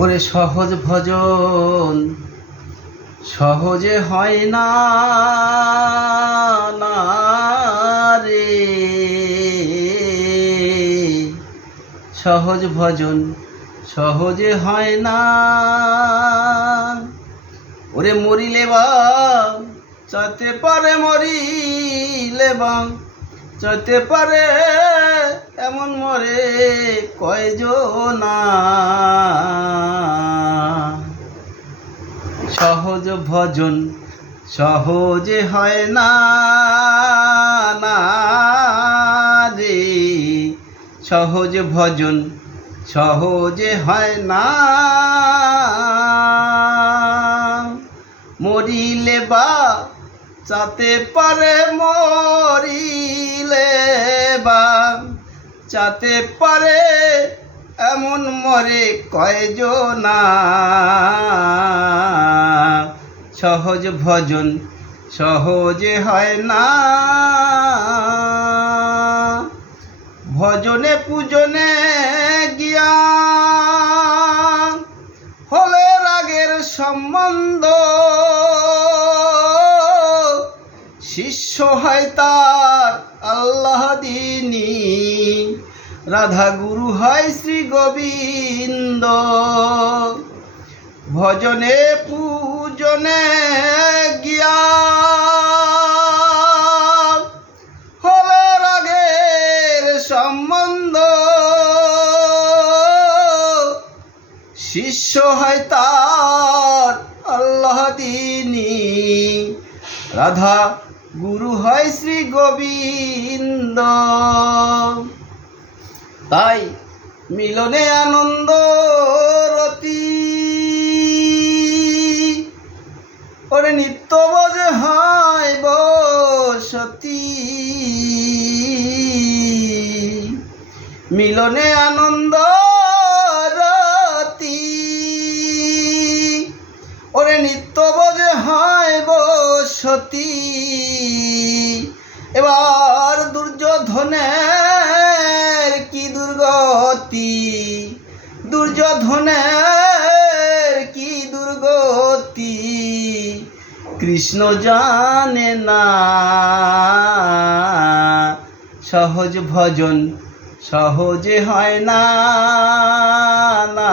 ওরে সহজ ভজন সহজে হয় না না রে, সহজ ভজন সহজে হয় না। ওরে মরিলে বা চাইতে পারে, মরিলে বা চাইতে পারে, এমন মরে কয়জনা। সহজ ভজন সহজে হয় না না রে, সহজ ভজন সহজে হয় না। মরিলে বা চাতে পারে, মরিলে বা চাতে পারে, এমন মরে কয়জনা। সহজ ভজন সহজে হয় না। ভজনে পূজনে গিয়া হলে রাগের সম্বন্ধ, শিষ্য হয় তার আল্লাহ দিনী, রাধা গুরু হয় শ্রী গোবিন্দ। ভজনে পূজনে গিয়া হলে রাগের সম্বন্ধ, শিষ্য হয় তার আল্লাহ দিনী, রাধা গুরু হয় শ্রী গোবিন্দ। তাই মিলনে আনন্দ রতি, ওরে নিত্য বোঝে হয় বসতি। মিলনে আনন্দ রতি, ওরে নিত্য বোঝে হয় বসতি। এবার দুর্যোধনের কি দুর্গতি, দুর্যোধনের কি দুর্গতি, কৃষ্ণ জানে না। সহজ ভজন সহজে হয় না না।